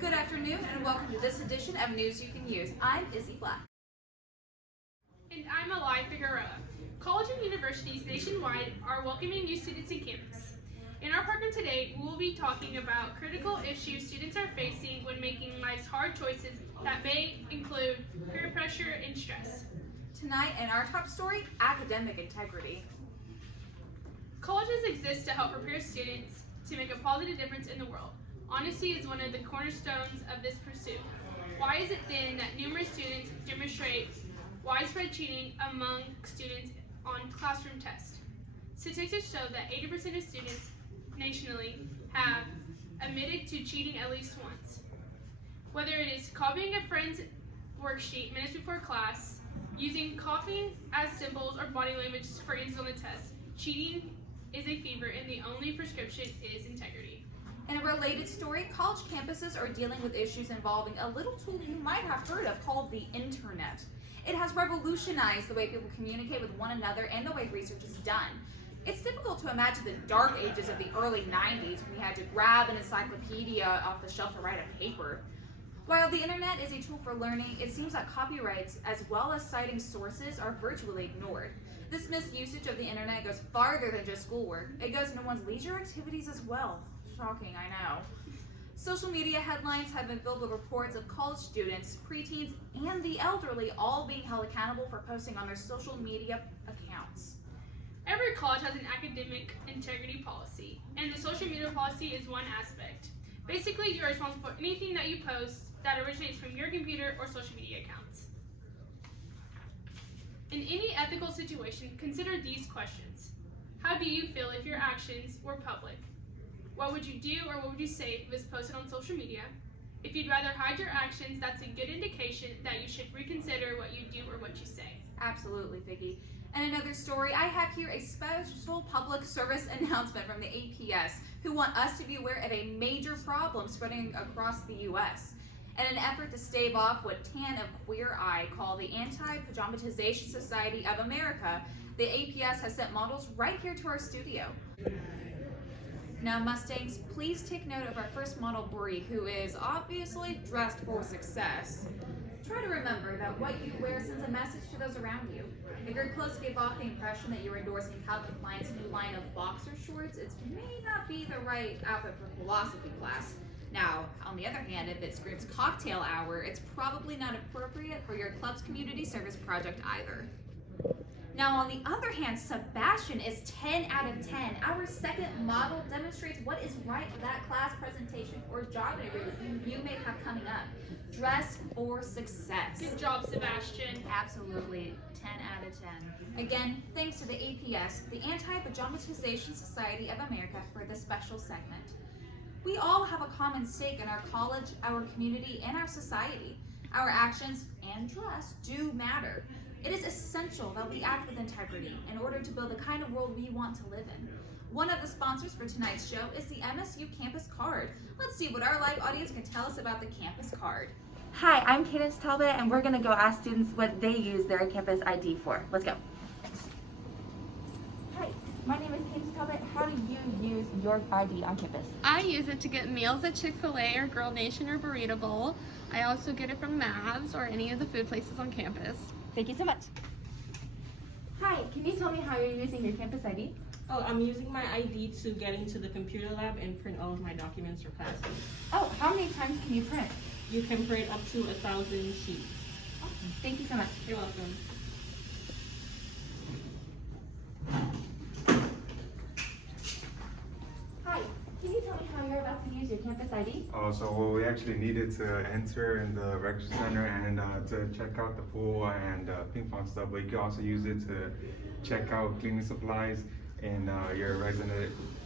Good afternoon and welcome to this edition of News You Can Use. I'm Izzy Black. And I'm Alai Figueroa. College and universities nationwide are welcoming new students in campus. In our program today, we will be talking about critical issues students are facing when making life's hard choices that may include peer pressure and stress. Tonight in our top story, academic integrity. Colleges exist to help prepare students to make a positive difference in the world. Honesty is one of the cornerstones of this pursuit. Why is it then that numerous students demonstrate widespread cheating among students on classroom tests? Statistics show that 80% of students nationally have admitted to cheating at least once. Whether it is copying a friend's worksheet minutes before class, using coughing as symbols or body language for answers on the test, cheating is a fever and the only prescription is integrity. In a related story, college campuses are dealing with issues involving a little tool you might have heard of called the internet. It has revolutionized the way people communicate with one another and the way research is done. It's difficult to imagine the dark ages of the early 90s when we had to grab an encyclopedia off the shelf to write a paper. While the internet is a tool for learning, it seems that copyrights as well as citing sources are virtually ignored. This misusage of the internet goes farther than just schoolwork. It goes into one's leisure activities as well. Shocking, I know. Social media headlines have been filled with reports of college students, preteens, and the elderly all being held accountable for posting on their social media accounts. Every college has an academic integrity policy, and the social media policy is one aspect. Basically, you are responsible for anything that you post that originates from your computer or social media accounts. In any ethical situation, consider these questions. How do you feel if your actions were public? What would you do or what would you say if it was posted on social media? If you'd rather hide your actions, that's a good indication that you should reconsider what you do or what you say. Absolutely, Vicky. And another story, I have here a special public service announcement from the APS who want us to be aware of a major problem spreading across the U.S. In an effort to stave off what TAN of Queer Eye call the Anti-Pajamatization Society of America, the APS has sent models right here to our studio. Now, Mustangs, please take note of our first model, Bree, who is obviously dressed for success. Try to remember that what you wear sends a message to those around you. If your clothes give off the impression that you're endorsing Calvin Klein's new line of boxer shorts, it may not be the right outfit for philosophy class. Now, on the other hand, if it screams cocktail hour, it's probably not appropriate for your club's community service project either. Now, on the other hand, Sebastian is 10 out of 10. Our second model demonstrates what is right for that class presentation or job interview you may have coming up. Dress for success. Good job, Sebastian. Absolutely, 10 out of 10. Again, thanks to the APS, the Anti-Pajamatization Society of America, for this special segment. We all have a common stake in our college, our community, and our society. Our actions and dress do matter. It is essential that we act with integrity in order to build the kind of world we want to live in. One of the sponsors for tonight's show is the MSU Campus Card. Let's see what our live audience can tell us about the Campus Card. Hi, I'm Cadence Talbot, and we're going to go ask students what they use their campus ID for. Let's go. Hi, my name is Cadence Talbot. How do you use your ID on campus? I use it to get meals at Chick-fil-A or Girl Nation or Burrito Bowl. I also get it from Mavs or any of the food places on campus. Thank you so much. Hi, can you tell me how you're using your campus ID? Oh, I'm using my ID to get into the computer lab and print all of my documents for classes. Oh, how many times can you print? You can print up to 1,000 sheets. Awesome. Thank you so much. You're welcome. Hi, can you tell me how you're about to use your campus ID? So we actually needed to enter in the register center and to check out the pool and ping pong stuff, but you can also use it to check out cleaning supplies in your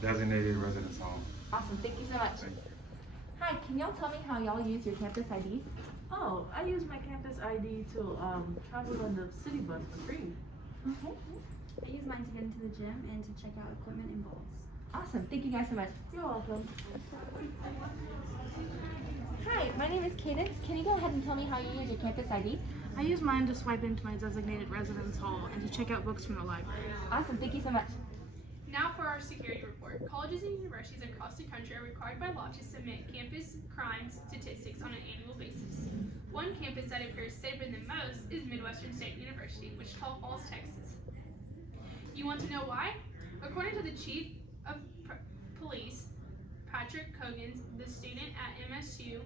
designated residence home. Awesome, thank you so much. Thank you. Hi, can y'all tell me how y'all use your campus IDs? Oh, I use my campus ID to travel on the city bus for free. Okay. I use mine to get into the gym and to check out equipment and balls. Awesome, thank you guys so much. You're welcome. Hi, my name is Cadence. Can you go ahead and tell me how you use your campus ID? I use mine to swipe into my designated residence hall and to check out books from the library. Awesome, thank you so much. Now for our security report. Colleges and universities across the country are required by law to submit campus crime statistics on an annual basis. One campus that appears safer than most is Midwestern State University, Wichita Falls, Texas. You want to know why? According to the Chief of Police, Patrick Cogans, the student at MSU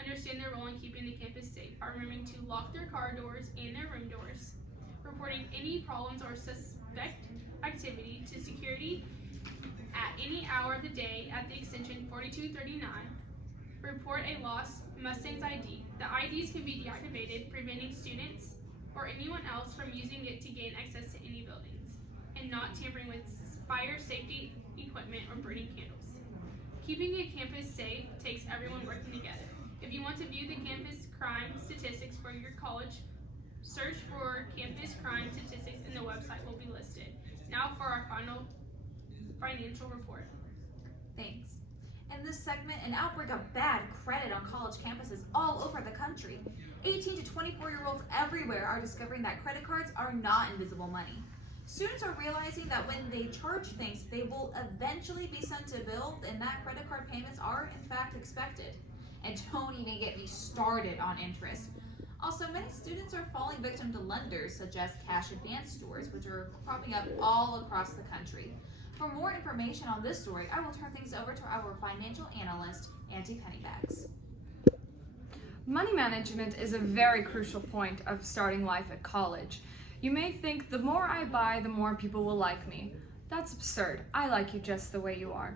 understand their role in keeping the campus safe by remembering to lock their car doors and their room doors, reporting any problems or suspect activity to security at any hour of the day at the extension 4239, report a lost Mustang's ID. The IDs can be deactivated, preventing students or anyone else from using it to gain access to any buildings, and not tampering with fire safety equipment or burning candles. Keeping a campus safe takes everyone working together. If you want to view the campus crime statistics for your college, search for campus crime statistics and the website will be listed. Now for our final financial report. Thanks. In this segment, an outbreak of bad credit on college campuses all over the country. 18 to 24-year-olds everywhere are discovering that credit cards are not invisible money. Students are realizing that when they charge things, they will eventually be sent a bill, and that credit card payments are in fact expected. And don't even get me started on interest. Also, many students are falling victim to lenders such as cash advance stores, which are cropping up all across the country. For more information on this story, I will turn things over to our financial analyst, Auntie Pennybags. Money management is a very crucial point of starting life at college. You may think the more I buy, the more people will like me. That's absurd. I like you just the way you are.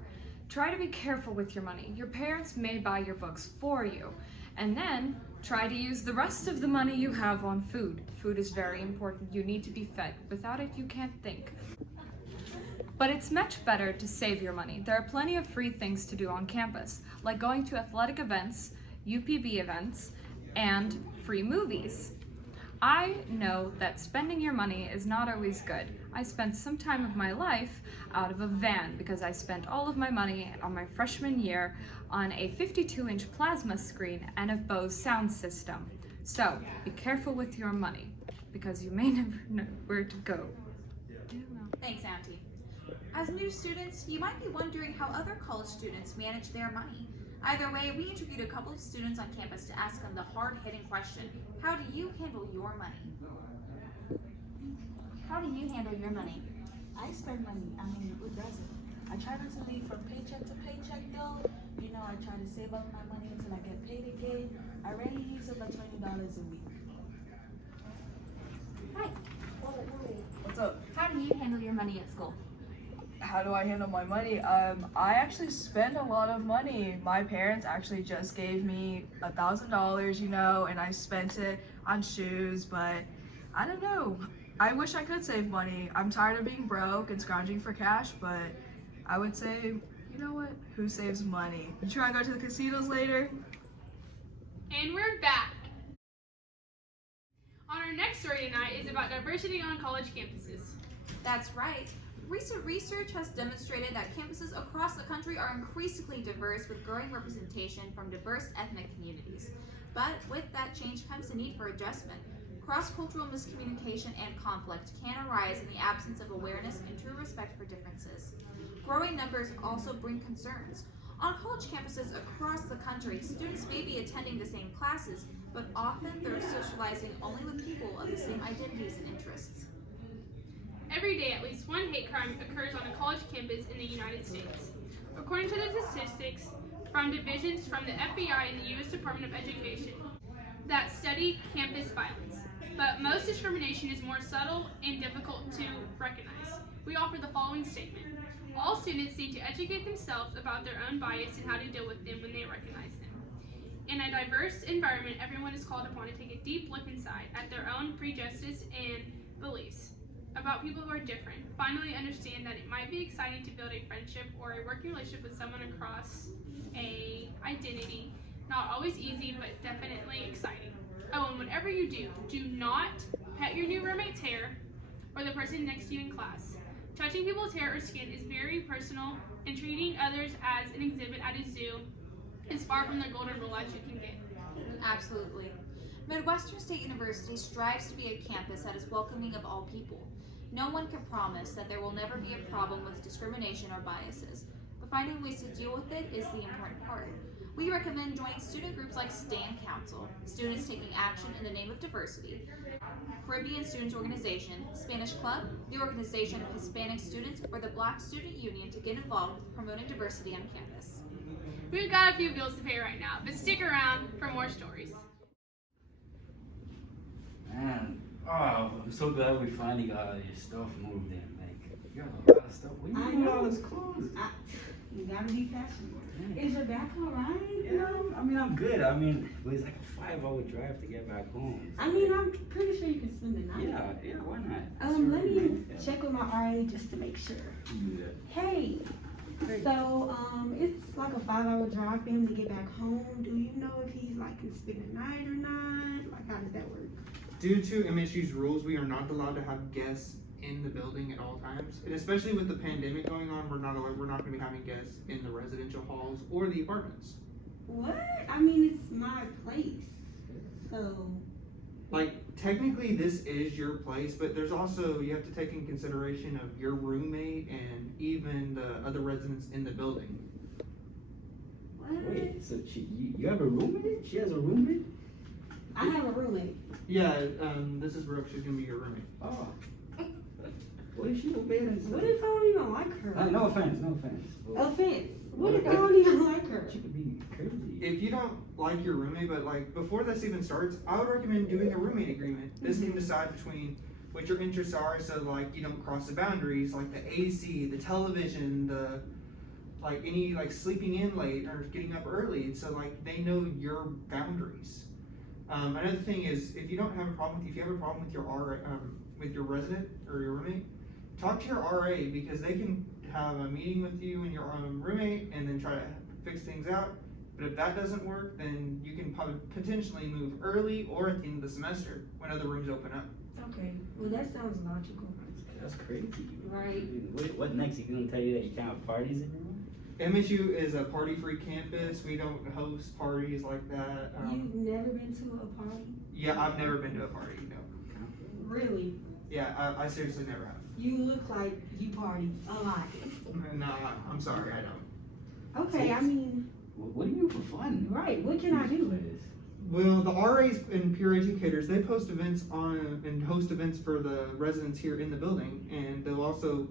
Try to be careful with your money. Your parents may buy your books for you. And then try to use the rest of the money you have on food. Food is very important. You need to be fed. Without it, you can't think. But it's much better to save your money. There are plenty of free things to do on campus, like going to athletic events, UPB events, and free movies. I know that spending your money is not always good. I spent some time of my life out of a van because I spent all of my money on my freshman year on a 52-inch plasma screen and a Bose sound system. So be careful with your money because you may never know where to go. Thanks, Auntie. As new students, you might be wondering how other college students manage their money. Either way, we interviewed a couple of students on campus to ask them the hard-hitting question, how do you handle your money? How do you handle your money? I spend money. I mean, who doesn't? I try not to live from paycheck to paycheck though. You know, I try to save up my money until I get paid again. I rarely use about $20 a week. Hi. What's up? How do you handle your money at school? How do I handle my money? I actually spend a lot of money. My parents actually just gave me $1,000, you know, and I spent it on shoes, but I don't know. I wish I could save money. I'm tired of being broke and scrounging for cash, but I would say, you know what? Who saves money? You trying to go to the casinos later? And we're back. On our next story tonight is about diversity on college campuses. That's right. Recent research has demonstrated that campuses across the country are increasingly diverse with growing representation from diverse ethnic communities. But with that change comes the need for adjustment. Cross-cultural miscommunication and conflict can arise in the absence of awareness and true respect for differences. Growing numbers also bring concerns. On college campuses across the country, students may be attending the same classes, but often they're socializing only with people of the same identities and interests. Every day, at least one hate crime occurs on a college campus in the United States. According to the statistics from divisions from the FBI and the U.S. Department of Education that study campus violence, but most discrimination is more subtle and difficult to recognize. We offer the following statement. All students need to educate themselves about their own bias and how to deal with them when they recognize them. In a diverse environment, everyone is called upon to take a deep look inside at their own prejudices and beliefs about people who are different. Finally, understand that it might be exciting to build a friendship or a working relationship with someone across a identity. Not always easy, but definitely exciting. Oh, and whatever you do, do not pet your new roommate's hair or the person next to you in class. Touching people's hair or skin is very personal, and treating others as an exhibit at a zoo is far from the golden rule as you can get. Absolutely. Midwestern State University strives to be a campus that is welcoming of all people. No one can promise that there will never be a problem with discrimination or biases, but finding ways to deal with it is the important part. We recommend joining student groups like Stand Council, Students Taking Action in the Name of Diversity, Caribbean Students Organization, Spanish Club, the Organization of Hispanic Students, or the Black Student Union to get involved with promoting diversity on campus. We've got a few bills to pay right now, but stick around for more stories. Man, I'm so glad we finally got all your stuff moved in. Like, you got a lot of stuff. Where you get all this clothes? You gotta be fashionable. Is your back alright? Yeah, I mean, I'm good. I mean, it was like a 5-hour drive to get back home. I mean, I'm pretty sure you can spend the night. Yeah, why not? Let me check with my RA just to make sure. Do that. Hey, so it's like a 5-hour drive for him to get back home. Do you know if he's like can spend the night or not? Like, how does that work? Due to MSU's rules, we are not allowed to have guests in the building at all times, and especially with the pandemic going on, we're not going to be having guests in the residential halls or the apartments. What? I mean, it's my place, so. Like, technically this is your place, but there's also, you have to take in consideration of your roommate and even the other residents in the building. What? Wait, so you have a roommate? She has a roommate? I have a roommate. Yeah, this is Brooke, she's gonna be your roommate. Oh. What if she don't pay attention? What if I don't even like her? No offense. Offense. What if I don't even like her? She could be crazy. If you don't like your roommate, but like before this even starts, I would recommend doing a roommate agreement. This can decide between what your interests are, so like you don't cross the boundaries, like the AC, the television, the like any like sleeping in late or getting up early, so like they know your boundaries. Another thing is if you have a problem with your RA, with your resident or your roommate, talk to your RA because they can have a meeting with you and your roommate and then try to fix things out. But if that doesn't work, then you can potentially move early or at the end of the semester when other rooms open up. Okay, well that sounds logical. That's crazy. Right. What next? You gonna tell you that you can't have parties anymore? MSU is a party-free campus. We don't host parties like that. You've never been to a party? Yeah, I've never been to a party, no. Really? Yeah, I seriously never have. You look like you party a lot. No, I'm sorry, I don't. Okay, I mean. What do you do for fun? Right, what can I do? Well, the RAs and peer educators, they post events and host events for the residents here in the building, and they'll also,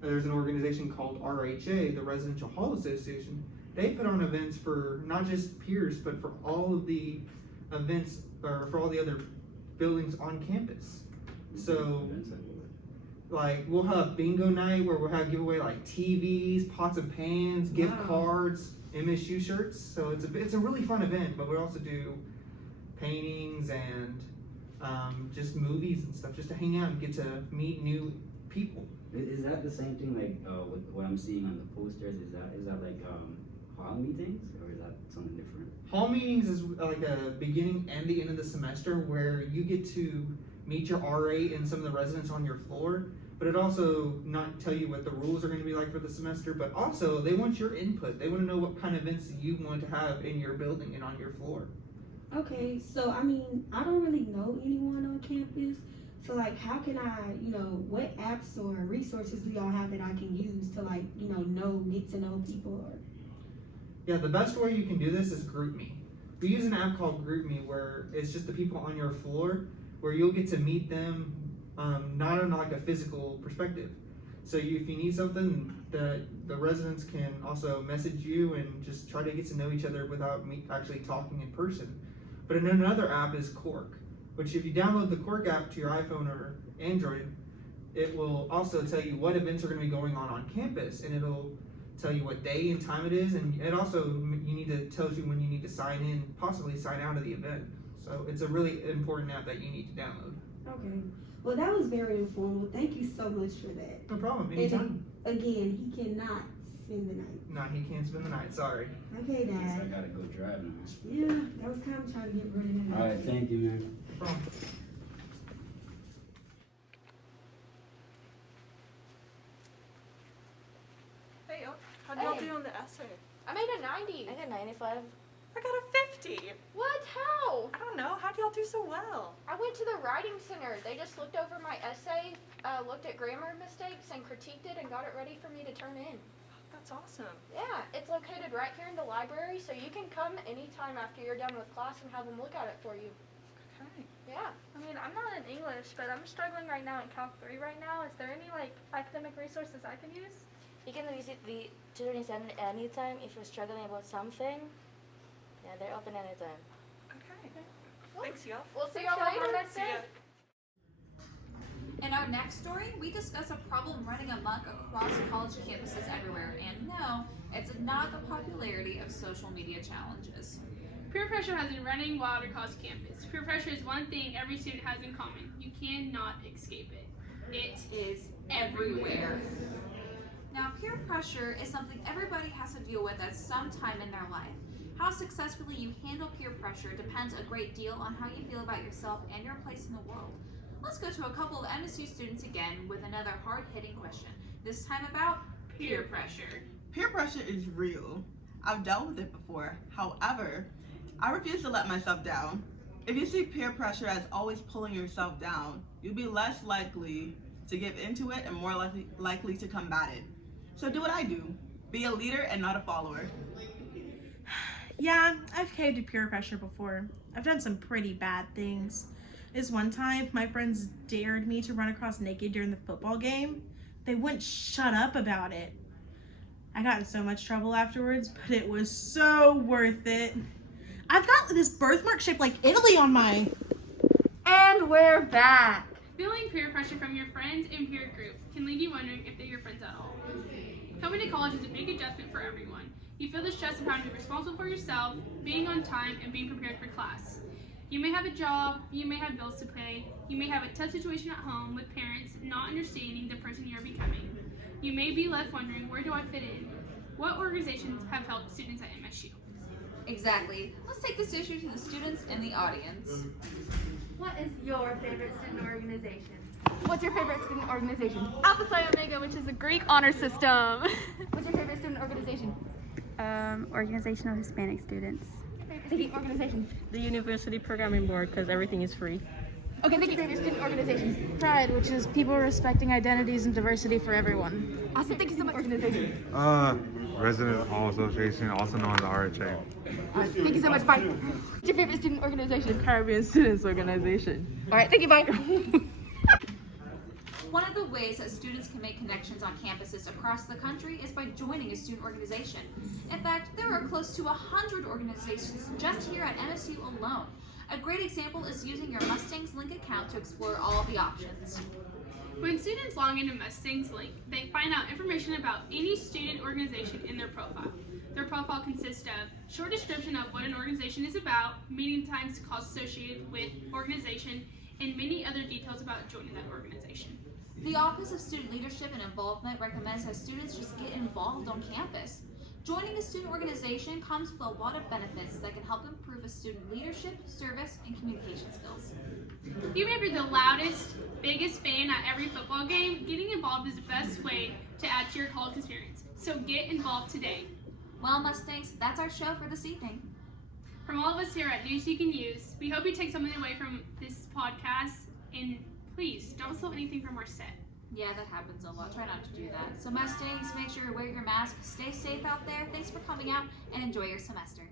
there's an organization called RHA, the Residential Hall Association. They put on events for not just peers, but for all of the events, or for all the other buildings on campus. So, like, we'll have bingo night where we'll have giveaway like TVs, pots and pans, gift cards, MSU shirts. So it's a really fun event, but we also do paintings and just movies and stuff, just to hang out and get to meet new people. Is that the same thing like with what I'm seeing on the posters? Is that like hall meetings or is that something different? Hall meetings is like a beginning and the end of the semester where you get to meet your RA and some of the residents on your floor, but it also not tell you what the rules are going to be like for the semester, but also they want your input. They want to know what kind of events you want to have in your building and on your floor. Okay, so I mean, I don't really know anyone on campus. So like, how can I, what apps or resources do y'all have that I can use to like, get to know people? Or? Yeah, the best way you can do this is GroupMe. We use an app called GroupMe where it's just the people on your floor where you'll get to meet them, not on like a physical perspective. So if you need something, the residents can also message you and just try to get to know each other without me actually talking in person. But another app is Cork, which if you download the Cork app to your iPhone or Android, it will also tell you what events are going to be going on campus, and it'll tell you what day and time it is, and it also tells you when you need to sign in, possibly sign out of the event. So it's a really important app that you need to download. Okay. Well, that was very informative. Thank you so much for that. No problem. Anytime. And again, he cannot spend the night. No, he can't spend the night. Sorry. Okay, I guess I Dad. gotta go drive now. Yeah, that was kind of trying to get rid of him. All right, thank you, man. No problem. Hey, how'd y'all do on the essay? I made a 90. I got 95. I got a 50. What? How? I don't know. How'd y'all do so well? I went to the writing center. They just looked over my essay, looked at grammar mistakes, and critiqued it and got it ready for me to turn in. That's awesome. Yeah, it's located right here in the library, so you can come anytime after you're done with class and have them look at it for you. Okay. Yeah. I mean, I'm not in English, but I'm struggling right now in Calc 3 right now. Is there any, like, academic resources I can use? You can visit the tutoring center anytime if you're struggling about something. Yeah, they're open anytime. Okay. Thanks, y'all. We'll see y'all later. See ya. In our next story, we discuss a problem running amok across college campuses everywhere. And no, it's not the popularity of social media challenges. Peer pressure has been running wild across campus. Peer pressure is one thing every student has in common. You cannot escape it. It is everywhere. Now, peer pressure is something everybody has to deal with at some time in their life. How successfully you handle peer pressure depends a great deal on how you feel about yourself and your place in the world. Let's go to a couple of MSU students again with another hard-hitting question, this time about peer pressure. Peer pressure is real. I've dealt with it before. However, I refuse to let myself down. If you see peer pressure as always pulling yourself down, you'll be less likely to give into it and more likely to combat it. So do what I do. Be a leader and not a follower. Yeah, I've caved to peer pressure before. I've done some pretty bad things. This one time, my friends dared me to run across naked during the football game. They wouldn't shut up about it. I got in so much trouble afterwards, but it was so worth it. I've got this birthmark shaped like Italy on my... And we're back. Feeling peer pressure from your friends and peer group can leave you wondering if they're your friends at all. Coming to college is a big adjustment for everyone. You feel the stress of having to be responsible for yourself, being on time, and being prepared for class. You may have a job, you may have bills to pay, you may have a tough situation at home with parents not understanding the person you're becoming. You may be left wondering, where do I fit in? What organizations have helped students at MSU? Exactly. Let's take this issue to the students in the audience. What is your favorite student organization? What's your favorite student organization? Alpha Psi Omega, which is a Greek honor system. What's your favorite student organization? Organization of Hispanic students. Favorite organization? The University Programming Board, because everything is free. Okay, thank you. Favorite student organization? Pride, which is people respecting identities and diversity for everyone. Awesome, thank you so much. Organization. Resident Hall Association, also known as RHA. Alright, thank you so much, bye. What's your favorite student organization? Caribbean Students Organization. Alright, thank you, bye. One of the ways that students can make connections on campuses across the country is by joining a student organization. In fact, there are close to 100 organizations just here at MSU alone. A great example is using your Mustangs Link account to explore all the options. When students log into Mustangs Link, they find out information about any student organization in their profile. Their profile consists of a short description of what an organization is about, meeting times, costs associated with organization, and many other details about joining that organization. The Office of Student Leadership and Involvement recommends that students just get involved on campus. Joining a student organization comes with a lot of benefits that can help improve a student leadership, service, and communication skills. Even if you're the loudest, biggest fan at every football game, getting involved is the best way to add to your college experience. So get involved today. Well, Mustangs, that's our show for this evening. From all of us here at News You Can Use, we hope you take something away from this podcast, and please don't steal anything from our set. Yeah, that happens a lot. Try not to do that. So Mustangs, make sure to wear your mask, stay safe out there. Thanks for coming out, and enjoy your semester.